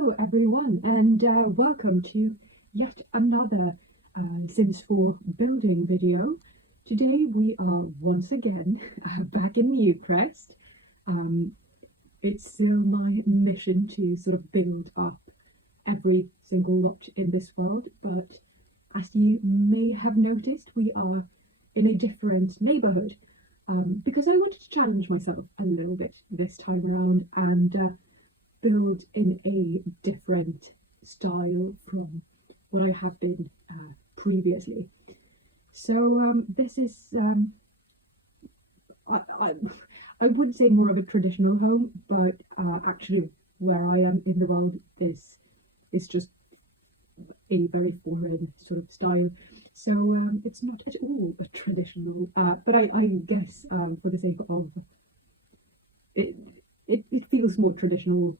Hello everyone, and welcome to yet another Sims 4 building video. Today we are once again back in Newcrest. It's still my mission to sort of build up every single lot in this world, but as you may have noticed, we are in a different neighbourhood because I wanted to challenge myself a little bit this time around and build in a different style from what I have been previously. So this is I would say more of a traditional home, but actually where I am in the world is just a very foreign sort of style. So it's not at all a traditional, but I guess for the sake of it, it feels more traditional,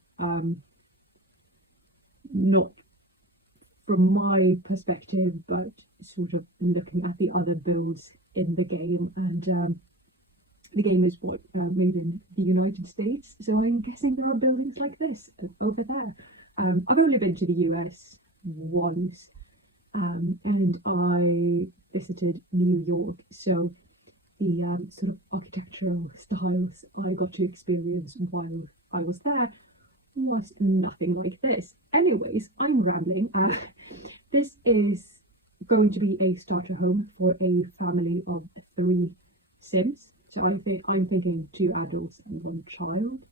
not from my perspective, but sort of looking at the other builds in the game. And the game is made in the United States, so I'm guessing there are buildings like this over there. I've only been to the US once, and I visited New York, so the sort of architectural styles I got to experience while I was there was nothing like this. Anyways, I'm rambling. This is going to be a starter home for a family of 3 Sims. So I'm thinking 2 adults and 1 child.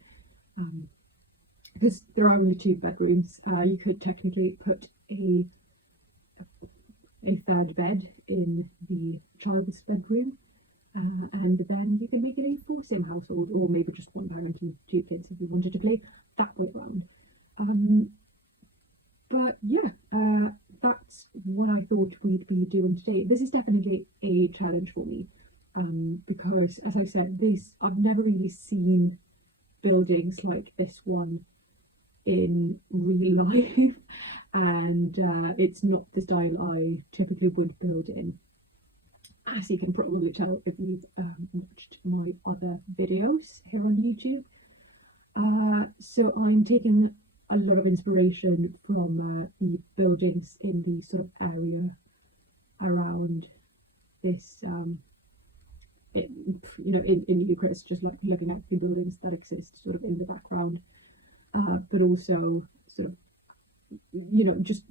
Because there are only 2 bedrooms, you could technically put a 3rd bed in the child's bedroom. And then you can make it a 4-sim household, or maybe just 1 parent and 2 kids if you wanted to play that way around. But yeah, that's what I thought we'd be doing today. This is definitely a challenge for me, because as I said, I've never really seen buildings like this one in real life, and it's not the style I typically would build in. As you can probably tell if you've watched my other videos here on YouTube. So I'm taking a lot of inspiration from the buildings in the sort of area around this, in Newcrest, just like looking at the buildings that exist sort of in the background, but also sort of, just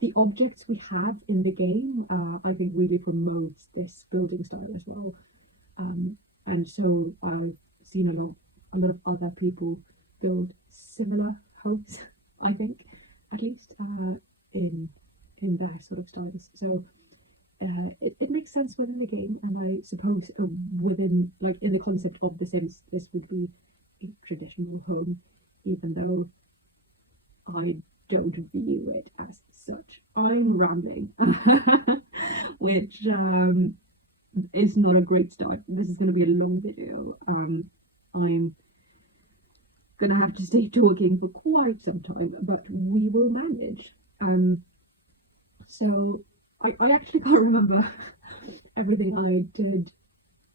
the objects we have in the game, I think really promotes this building style as well. And so I've seen a lot of other people build similar homes, I think, at least, in their sort of styles. So it makes sense within the game, and I suppose within, like, in the concept of The Sims, this would be a traditional home, even though I don't view it as such. I'm rambling, which is not a great start. This is going to be a long video. I'm gonna have to stay talking for quite some time, but we will manage. So I actually can't remember everything I did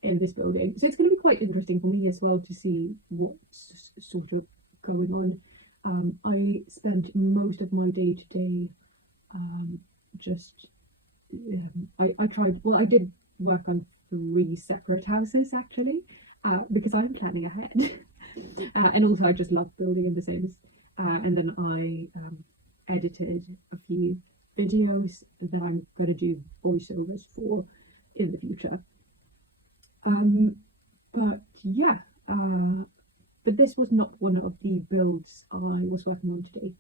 in this building, so it's going to be quite interesting for me as well to see what's sort of going on. I spent most of my day today I did work on 3 separate houses actually, because I'm planning ahead. And also I just love building in The Sims, and then I edited a few videos that I'm going to do voiceovers for in the future. But yeah, but this was not one of the builds I was working on today.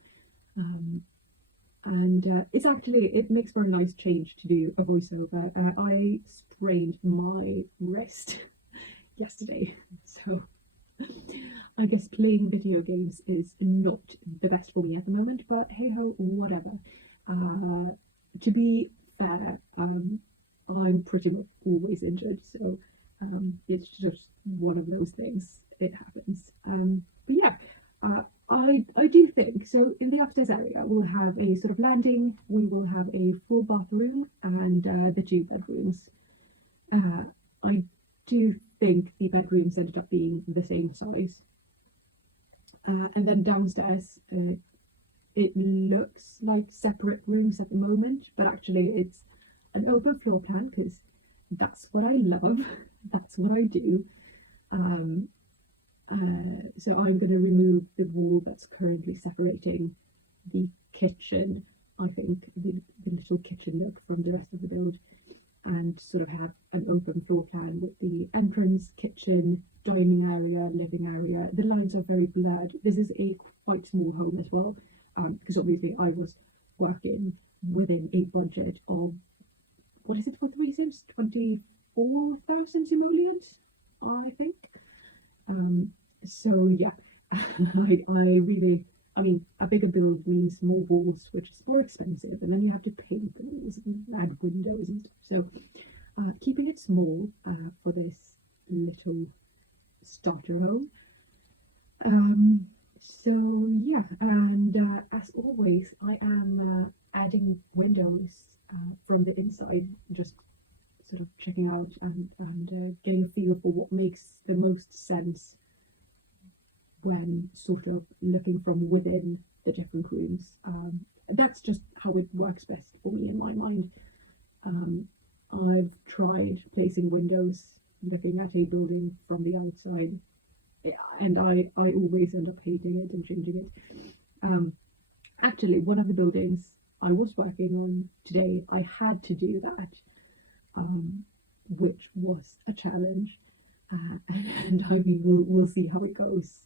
And it makes for a nice change to do a voiceover. I sprained my wrist yesterday, so I guess playing video games is not the best for me at the moment, but hey ho, whatever. To be fair, I'm pretty much always injured, so it's just one of those things. It happens. But yeah, I do think so. In the upstairs area, we'll have a sort of landing. We will have a full bathroom and the 2 bedrooms. I do think the bedrooms ended up being the same size. And then downstairs, it looks like separate rooms at the moment, but actually it's an open floor plan because that's what I love. That's what I do. Um, so I'm going to remove the wall that's currently separating the kitchen, I think, the little kitchen look from the rest of the build, and sort of have an open floor plan with the entrance, kitchen, dining area, living area. The lines are very blurred. This is a quite small home as well, because obviously I was working within a budget of, what is it for 3 Sims? 24,000 simoleons, I think. So yeah, I really, I mean, a bigger build means more walls, which is more expensive, and then you have to paint the walls and add windows and stuff. So keeping it small for this little starter home. So yeah, and as always, I am adding windows from the inside, just sort of checking out and getting a feel for what makes the most sense when sort of looking from within the different rooms. That's just how it works best for me in my mind. I've tried placing windows, looking at a building from the outside, and I always end up hating it and changing it. Actually, one of the buildings I was working on today, I had to do that, which was a challenge. And I mean, we'll see how it goes.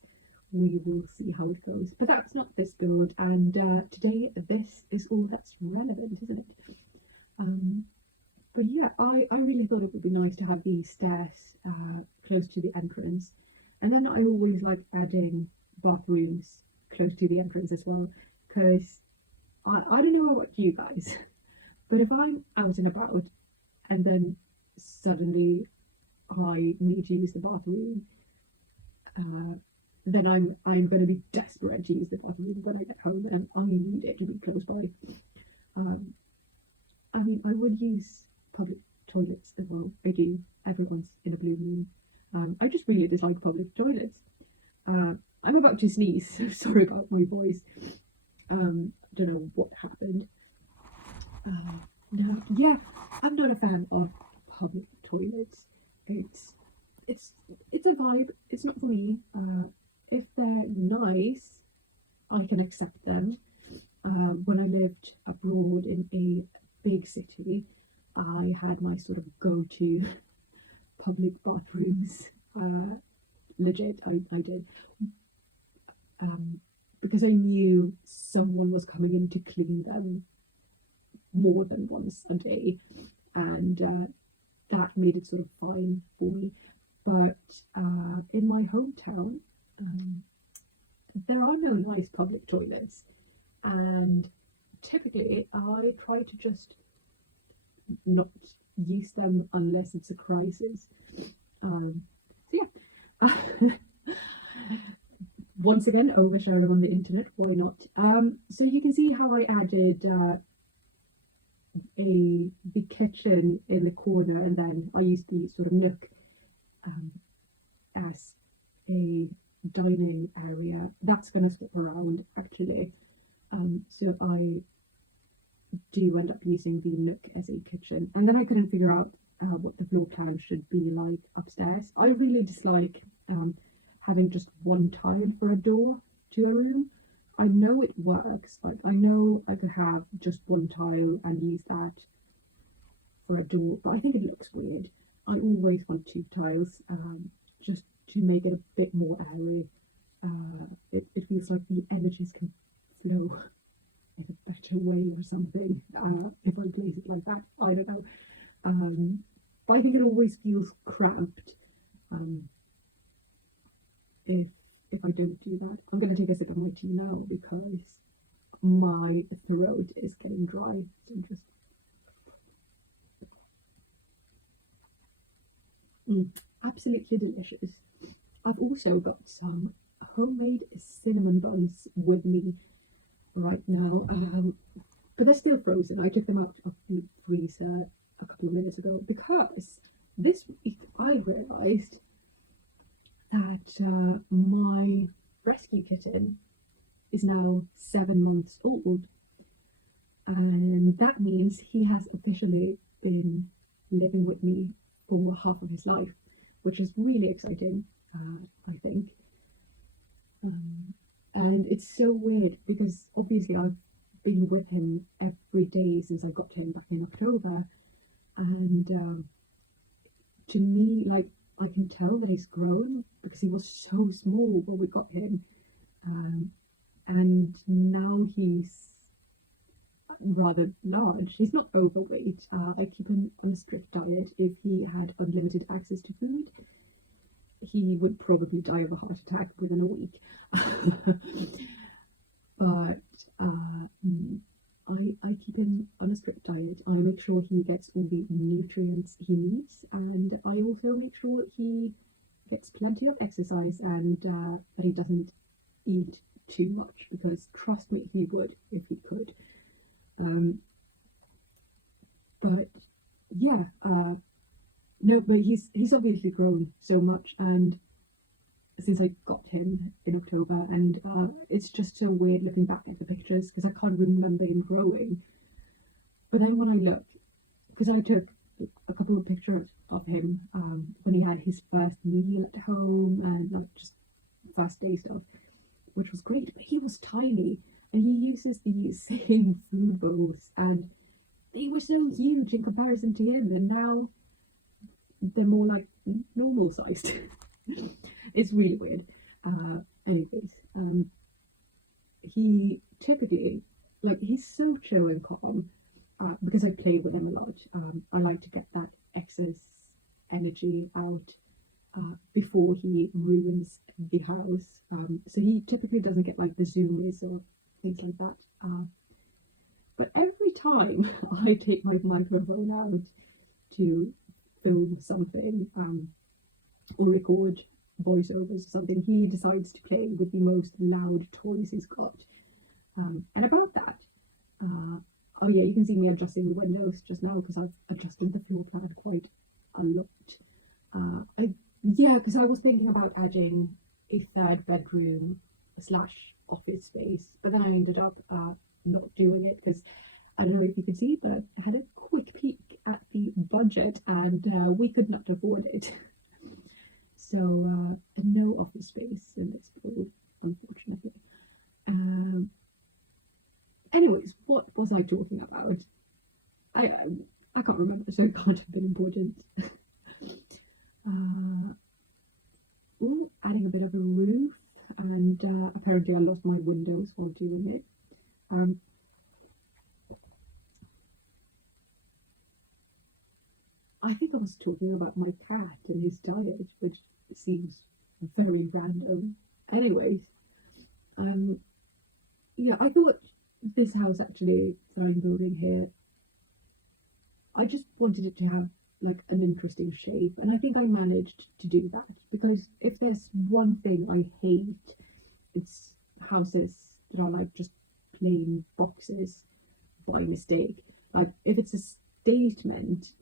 We will see how it goes. But that's not this build, and today this is all that's relevant, isn't it? But yeah, I really thought it would be nice to have these stairs close to the entrance, and then I always like adding bathrooms close to the entrance as well, because I don't know about you guys, but if I'm out and about and then suddenly I need to use the bathroom, then I'm going to be desperate to use the bathroom when I get home, and I need it to be close by. I mean, I would use public toilets as well. I do. Everyone's in a blue moon. I just really dislike public toilets. I'm about to sneeze, so sorry about my voice. Don't know what happened. No, yeah, I'm not a fan of public toilets. It's a vibe. It's not for me. If they're nice, I can accept them. When I lived abroad in a big city, I had my sort of go-to public bathrooms. Legit, I did. Because I knew someone was coming in to clean them more than once a day, and that made it sort of fine for me. But in my hometown, there are no nice public toilets, and typically I try to just not use them unless it's a crisis. So yeah. Once again, oversharing on the internet, why not? So you can see how I added the kitchen in the corner, and then I used the sort of nook as a dining area. That's going to swap around actually. So I do end up using the nook as a kitchen, and then I couldn't figure out what the floor plan should be like upstairs. I really dislike having just one tile for a door to a room. I know it works, like I know I could have just one tile and use that for a door, but I think it looks weird. I always want two tiles, just to make it a bit more airy. It feels like the energies can flow in a better way or something if I place it like that. I don't know. But I think it always feels cramped if I don't do that. I'm going to take a sip of my tea now because my throat is getting dry. So just absolutely delicious. I've also got some homemade cinnamon buns with me right now, but they're still frozen. I took them out of the freezer a couple of minutes ago because this week I realised that my rescue kitten is now 7 months old, and that means he has officially been living with me for half of his life, which is really exciting, I think. And it's so weird because obviously I've been with him every day since I got him back in October, and to me, like, I can tell that he's grown because he was so small when we got him, and now he's rather large. He's not overweight. I keep him on a strict diet. If he had unlimited access to food, he would probably die of a heart attack within a week. But I keep him on a strict diet. I make sure he gets all the nutrients he needs, and I also make sure he gets plenty of exercise, and that he doesn't eat too much, because trust me, he would if he could. But yeah, no, but he's obviously grown so much, and since I got him in October, and it's just so weird looking back at the pictures because I can't remember him growing. But then when I look, because I took a couple of pictures of him when he had his first meal at home and like just first day stuff, which was great, but he was tiny, and he uses the same food bowls, and they were so huge in comparison to him, and now they're more like normal sized. It's really weird. Anyways, he typically, like, he's so chill and calm because I play with him a lot. I like to get that excess energy out before he ruins the house. So he typically doesn't get like the zoomies or things like that. But every time I take my microphone out to film something or record voiceovers or something, he decides to play with the most loud toys he's got. And about that, oh yeah, you can see me adjusting the windows just now because I've adjusted the floor plan quite a lot. Because I was thinking about adding a third bedroom slash office space, but then I ended up not doing it because I don't know if you can see, but I had a quick peek at the budget, and we could not afford it. So no office space in this pool, unfortunately. Anyways, what was I talking about? I can't remember, so it can't have been important. Adding a bit of a roof, and apparently I lost my windows while doing it. I think I was talking about my cat and his diet, which seems very random. Anyways, yeah, I thought this house actually that I'm building here, I just wanted it to have like an interesting shape, and I think I managed to do that, because if there's one thing I hate, it's houses that are like just plain boxes by mistake. Like if it's a statement,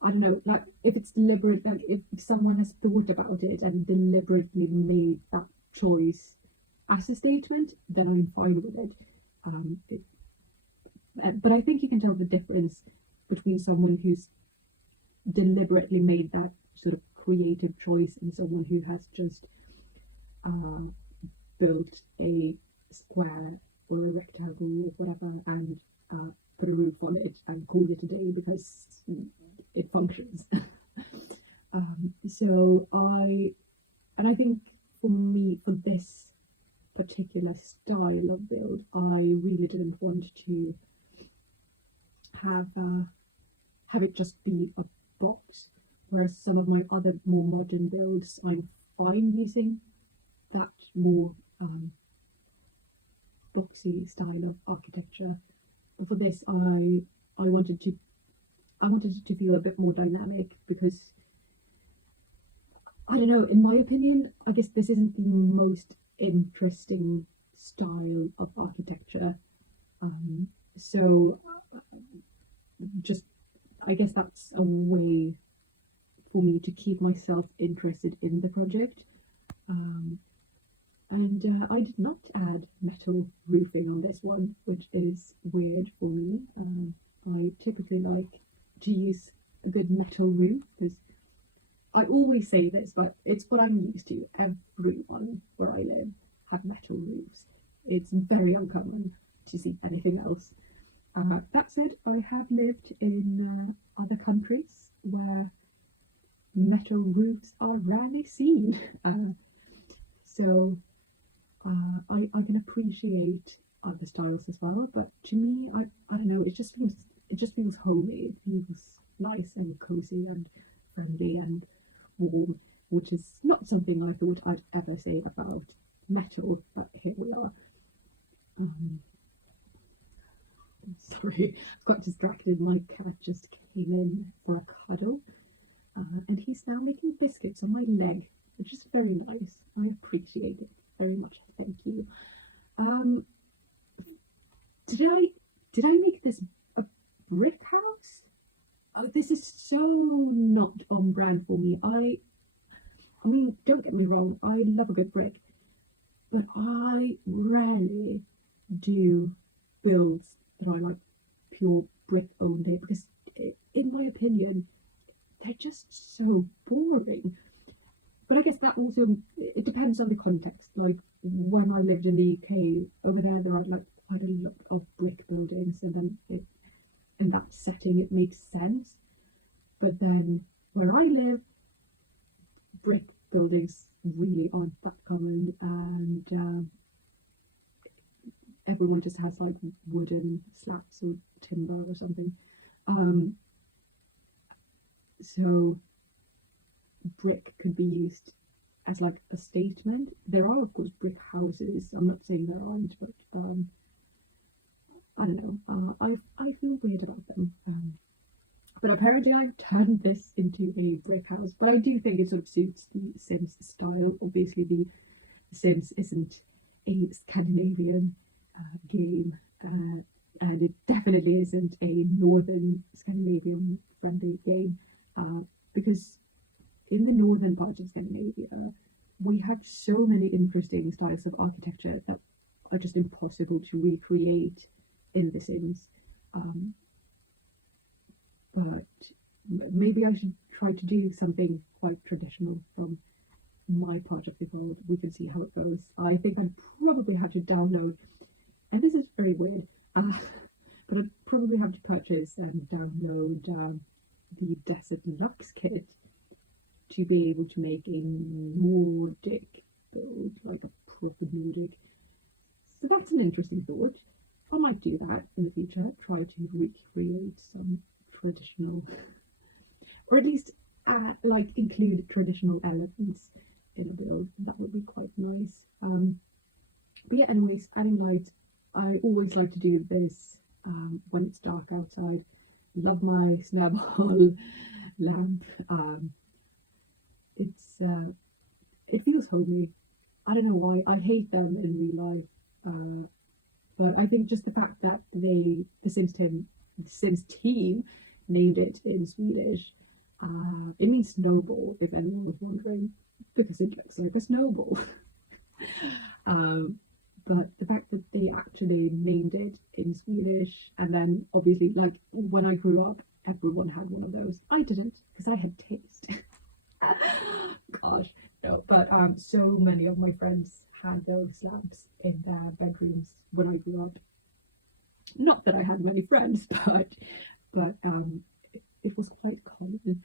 I don't know, like if it's deliberate, like if someone has thought about it and deliberately made that choice as a statement, then I'm fine with it. But I think you can tell the difference between someone who's deliberately made that sort of creative choice and someone who has just built a square or a rectangle or whatever and put a roof on it and called it a day because it functions. I think for me, for this particular style of build, I really didn't want to have it just be a box, whereas some of my other more modern builds, I'm fine using that more boxy style of architecture. But for this, I wanted it to feel a bit more dynamic, because I don't know, in my opinion, I guess this isn't the most interesting style of architecture. So just, I guess that's a way for me to keep myself interested in the project. And I did not add metal roofing on this one, which is weird for me. I typically like to use a good metal roof because I always say this, but it's what I'm used to. Everyone where I live have metal roofs. It's very uncommon to see anything else. That said, I have lived in other countries where metal roofs are rarely seen. So I can appreciate other styles as well, but to me, I don't know. It just feels homey. It feels nice and cozy and friendly and warm, which is not something I thought I'd ever say about metal. But here we are. Um, Sorry, I got distracted. My cat just came in for a cuddle, and he's now making biscuits on my leg, which is very nice. I appreciate it very much. Thank you. Um, did I make this a brick house? Oh, this is so not on brand for me. I mean, don't get me wrong. I love a good brick, but I rarely do builds that are like pure brick only because, in my opinion, they're just so boring. But I guess that also it depends on the context. Like when I lived in the UK, over there are like quite a lot of brick buildings, and then in that setting it makes sense. But then where I live, brick buildings really aren't that common, and everyone just has like wooden slats or timber or something. Um, so brick could be used as like a statement. There are of course brick houses. I'm not saying there aren't, but I don't know. I feel weird about them. But apparently I've turned this into a brick house. But I do think it sort of suits the Sims style. Obviously, the Sims isn't a Scandinavian game, and it definitely isn't a northern Scandinavian friendly game, because in the northern part of Scandinavia, we have so many interesting styles of architecture that are just impossible to recreate in The Sims. Um, but maybe I should try to do something quite traditional from my part of the world. We can see how it goes. I think I'd probably have to download, and this is very weird, but I'd probably have to purchase and download the Desert Lux kit to be able to make a Nordic build, like a proper Nordic. So that's an interesting thought. I might do that in the future, try to recreate some traditional, or at least like include traditional elements in a build. That would be quite nice. But yeah, anyways, adding light. I always like to do this when it's dark outside. Love my snowball lamp. It feels homey. I don't know why. I hate them in real life, but I think just the fact that the Sims team named it in Swedish. It means snowball, if anyone was wondering, because it looks like a snowball. um, but the fact that they actually named it in Swedish, and then obviously, like when I grew up, everyone had one of those. I didn't because I had taste. Gosh, no. But so many of my friends had those lamps in their bedrooms when I grew up. Not that I had many friends, but it was quite common.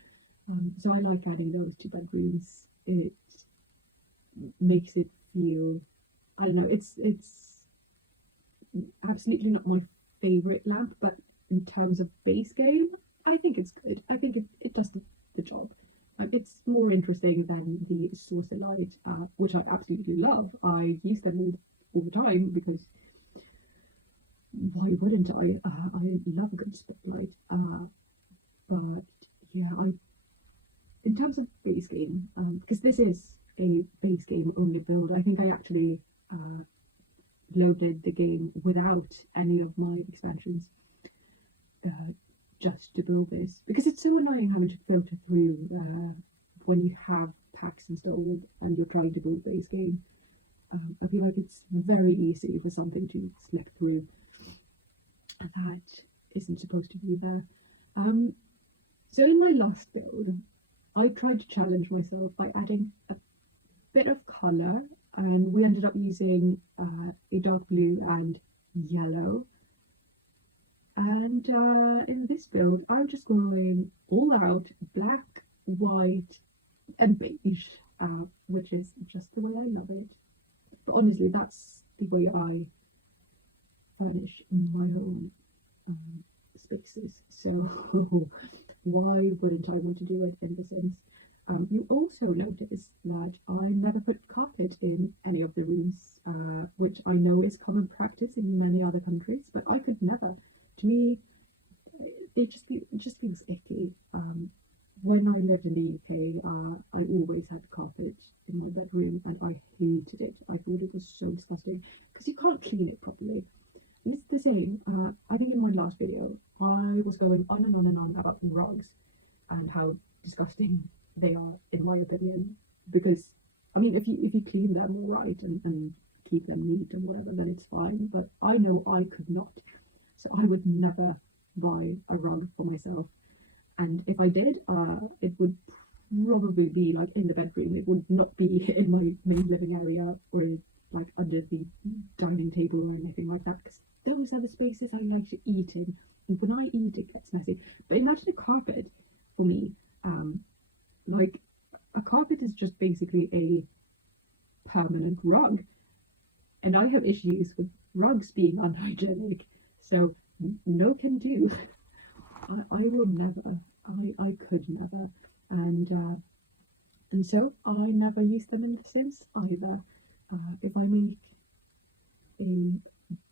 So I like adding those to bedrooms. It makes it feel, I don't know, it's absolutely not my favorite lamp, but in terms of base game, I think it's good. I think it does the job. It's more interesting than the saucer light, which I absolutely love. I use them all the time because why wouldn't I? I love a good spotlight. But yeah, in terms of base game, because this is a base game only build, I think I actually loaded the game without any of my expansions, just to build this, because it's so annoying having to filter through when you have packs installed and you're trying to build base game. I feel like it's very easy for something to slip through that isn't supposed to be there. So in my last build, I tried to challenge myself by adding a bit of colour, and we ended up using a dark blue and yellow. And in this build, I'm just going all out black, white, and beige, which is just the way I love it. But honestly, that's the way I furnish my home spaces. So why wouldn't I want to do it in The Sims? You also notice that I never put carpet in any of the rooms, which I know is common practice in many other countries, but I could never. To me, it just feels icky. When I lived in the UK, I always had carpet in my bedroom, and I hated it. I thought it was so disgusting because you can't clean it properly. And it's the same. I think in my last video, I was going on and on and on about rugs and how disgusting they are, in my opinion. Because I mean, if you clean them right and keep them neat and whatever, then it's fine. But I know I could not, so I would never buy a rug for myself. And if I did, it would probably be like in the bedroom. It would not be in my main living area or like under the dining table or anything like that, because those are the spaces I like to eat in. And when I eat, it gets messy. But imagine a carpet for me. Like a carpet is just basically a permanent rug, and I have issues with rugs being unhygienic. So no can do. I will never. I could never. And so I never use them in The Sims either. If I make a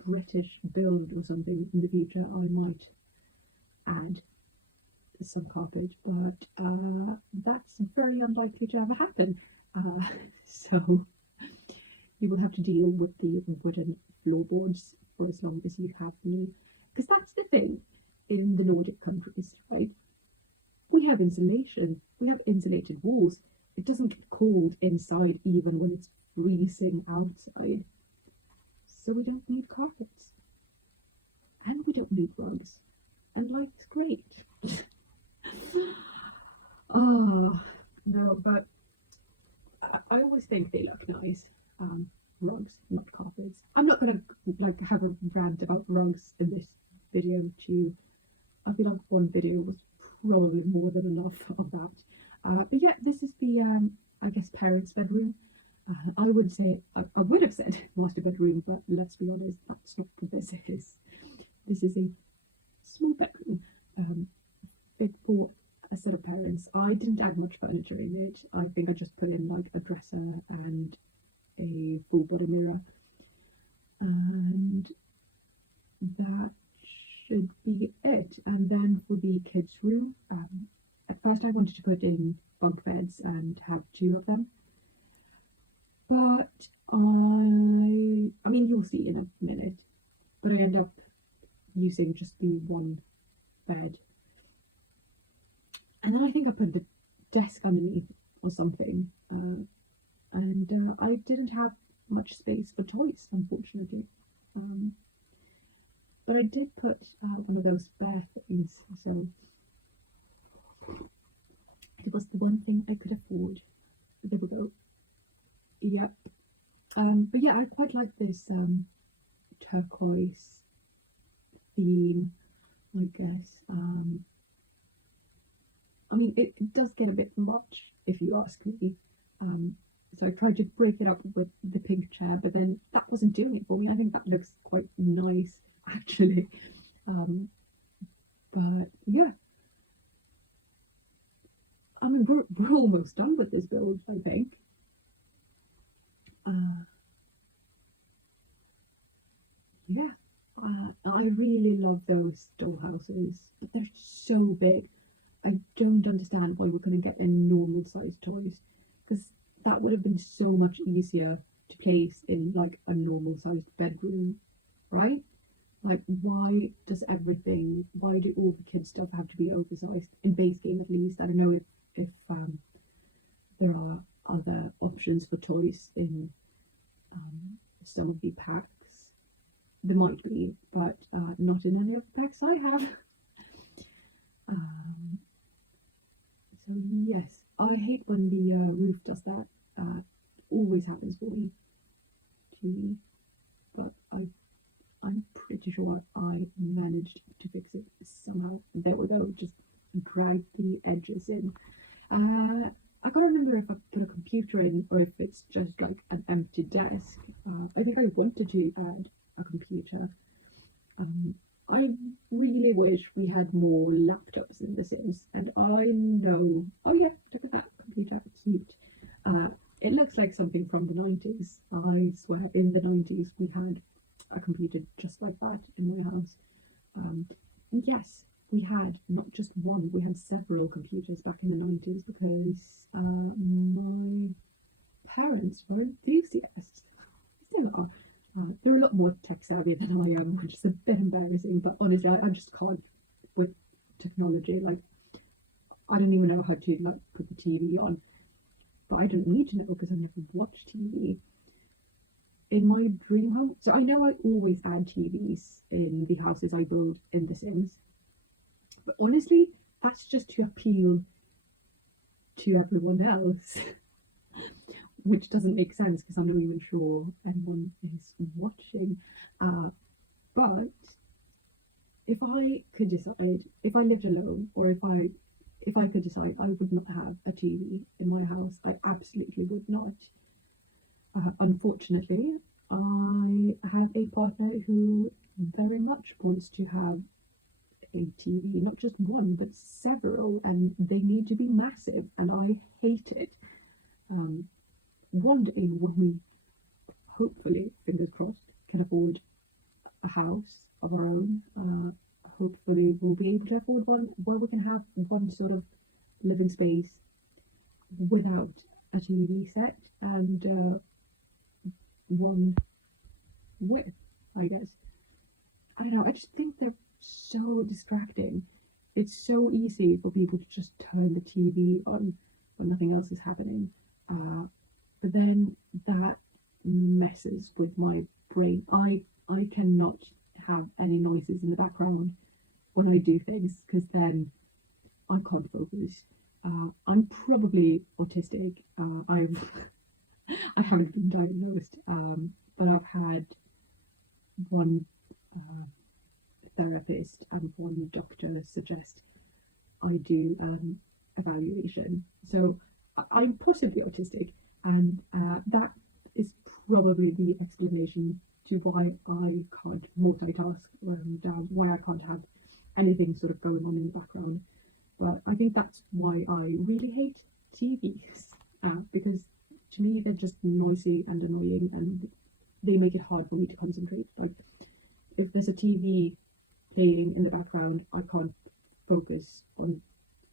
British build or something in the future, I might add some carpet, but that's very unlikely to ever happen. So you will have to deal with the wooden floorboards for as long as you have me, because that's the thing in the Nordic countries, right? We have insulation, we have insulated walls. It doesn't get cold inside even when it's freezing outside. So we don't need carpets, and we don't need rugs, and life's great. Oh no, but I always think they look nice. Rugs, not carpets. I'm not gonna like have a rant about rugs in this video too. I feel like one video was probably more than enough of that. But yeah, this is the I guess parents' bedroom. I would say I would have said master bedroom, but let's be honest, that's not what this is. This is a small bedroom, fit for a set of parents. I didn't add much furniture in it. I think I just put in like a dresser and a full body mirror, and that should be it. And then for the kids' room, at first I wanted to put in bunk beds and have two of them, but I mean you'll see in a minute, but I end up using just the one bed. And then I think I put the desk underneath or something, and I didn't have much space for toys, unfortunately. But I did put one of those bear things, so it was the one thing I could afford. There we go. Yep. But yeah, I quite like this turquoise theme, I guess. I mean, it does get a bit much, if you ask me. So I tried to break it up with the pink chair, but then that wasn't doing it for me. I think that looks quite nice, actually. But yeah, I mean, we're almost done with this build, I think. Yeah, I really love those dollhouses, but they're so big. I don't understand why we couldn't get in normal sized toys, because that would have been so much easier to place in like a normal sized bedroom, right? Like, why do all the kids stuff have to be oversized in base game? At least I don't know if there are other options for toys in some of the packs. There might be, but not in any of the packs I have. Um, so yes, I hate when the roof does that. Always happens for me. TV, but I'm pretty sure I managed to fix it somehow. There we go. Just drag the edges in. I can't remember if I put a computer in or if it's just like an empty desk. I think I wanted to add a computer. I really wish we had more laptops in The Sims, and I know. Oh yeah, look at that computer, cute. Uh, it looks like something from the 90s. I swear, in the 90s we had a computer just like that in my house. And yes, we had not just one, we had several computers back in the 90s because my parents were enthusiasts. Still are. They're a lot more tech savvy than I am, which is a bit embarrassing, but honestly, I just can't with technology. Like, I don't even know how to like put the TV on, but I don't need to know because I never watch TV. In my dream home, so I know I always add TVs in the houses I build in The Sims, but honestly, that's just to appeal to everyone else, which doesn't make sense because I'm not even sure anyone is watching. But if I could decide, if I lived alone, or if I could decide, I would not have a TV in my house. I absolutely would not. Unfortunately, I have a partner who very much wants to have a TV, not just one, but several, and they need to be massive, and I hate it. One day when we hopefully, fingers crossed, can afford a house of our own, hopefully we'll be able to afford one where we can have one sort of living space without a TV set and one with, I guess. I don't know, I just think they're so distracting. It's so easy for people to just turn the TV on when nothing else is happening. But then that messes with my brain. I cannot have any noises in the background when I do things because then I can't focus. I'm probably autistic. I haven't been diagnosed, but I've had one therapist and one doctor suggest I do evaluation. So I'm possibly autistic, and that is probably the explanation to why I can't multitask and why I can't have anything sort of going on in the background. But I think that's why I really hate TVs because to me they're just noisy and annoying, and they make it hard for me to concentrate. Like if there's a TV playing in the background, I can't focus on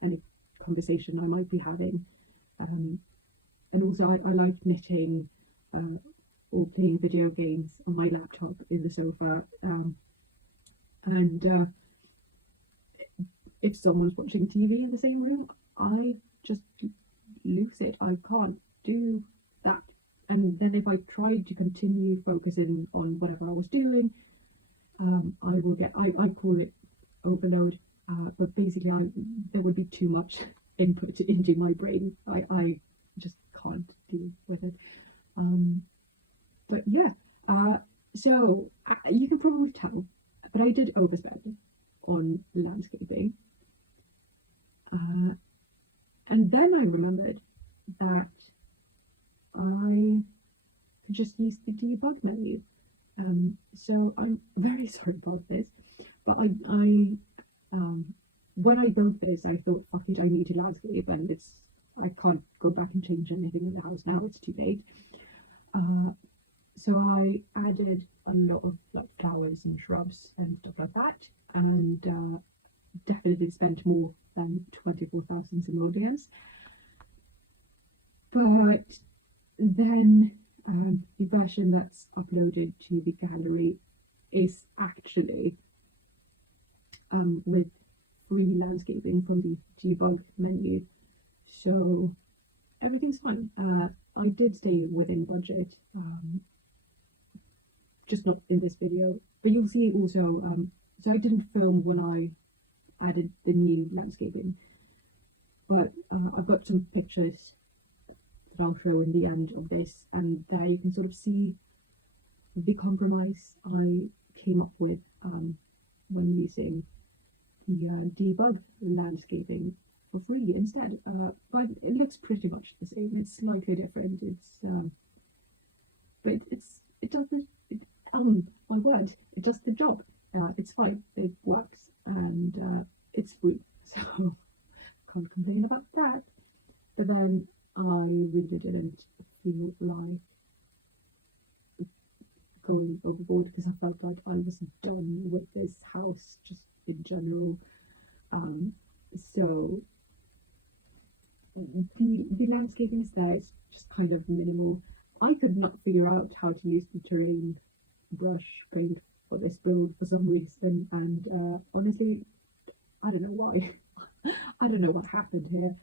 any conversation I might be having. And also, I like knitting or playing video games on my laptop in the sofa. And if someone's watching TV in the same room, I just lose it. I can't do that. And then if I tried to continue focusing on whatever I was doing, I will get, I call it overload. But basically, there would be too much input into my brain. I just can't deal with it. But yeah, so you can probably tell, but I did overspend on landscaping. And then I remembered that I could just use the debug menu. So I'm very sorry about this, but when I built this, I thought, fuck it, I need to landscape, and I can't go back and change anything in the house now, it's too late. So I added a lot of like flowers and shrubs and stuff like that, and definitely spent more than 24,000 simoleons. But then the version that's uploaded to the gallery is actually with free landscaping from the debug menu, so everything's fine. I did stay within budget, just not in this video. But you'll see also, so I didn't film when I added the new landscaping, but I've got some pictures that I'll show in the end of this, and there you can sort of see the compromise I came up with when using the debug landscaping for free instead. But it looks pretty much the same. It's slightly different. But it does the my word, it does the job. It's fine. It works, and it's free, so can't complain about that. But then I really didn't feel like going overboard, because I felt like I was done with this house just in general. So the landscaping is there, it's just kind of minimal. I could not figure out how to use the terrain brush paint for this build for some reason, and honestly, I don't know why. I don't know what happened here.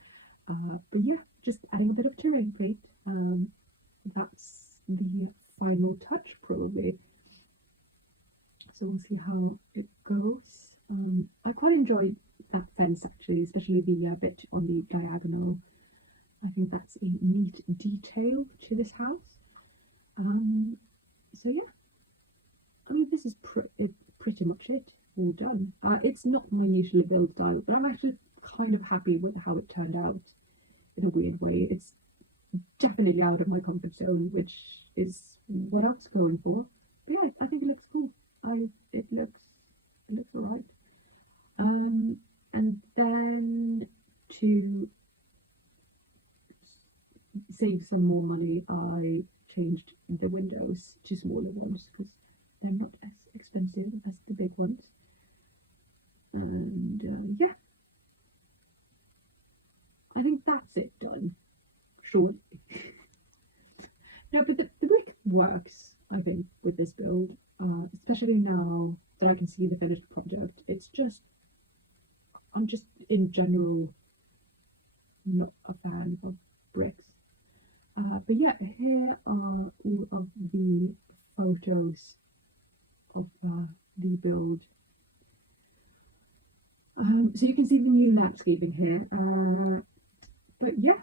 But yeah, just adding a bit of terrain paint. That's the final touch probably. So we'll see how it goes. I quite enjoyed that fence actually, especially the bit on the diagonal. I think that's a neat detail to this house. So yeah, I mean, this is pretty much it, all done. It's not my usual build style, but I'm actually kind of happy with how it turned out in a weird way. It's definitely out of my comfort zone, which is what I was going for. But yeah, I think it looks cool. It looks alright. And then to save some more money, I changed the windows to smaller ones because they're not as expensive as the big ones. And yeah, I think that's it done. Short. No, but the brick works, I think, with this build, especially now that I can see the finished project. It's just, I'm just in general not a fan of bricks. But yeah, here are all of the photos of the build. So you can see the new landscaping here. But yeah,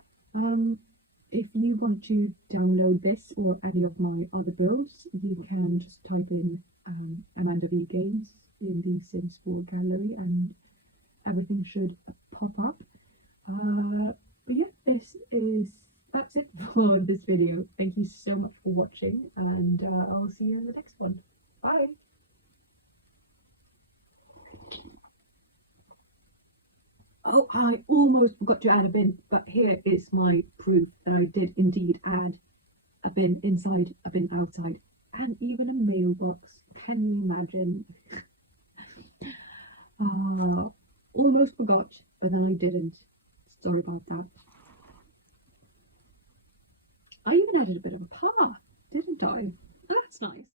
if you want to download this or any of my other builds, you can just type in Amanda V Games in the Sims 4 gallery and everything should pop up. But yeah, that's it for this video. Thank you so much for watching, and I'll see you in the next one. Bye! Oh, I almost forgot to add a bin, but here is my proof that I did indeed add a bin inside, a bin outside, and even a mailbox. Can you imagine? Almost forgot, but then I didn't. Sorry about that. I even added a bit of a path, didn't I? That's nice.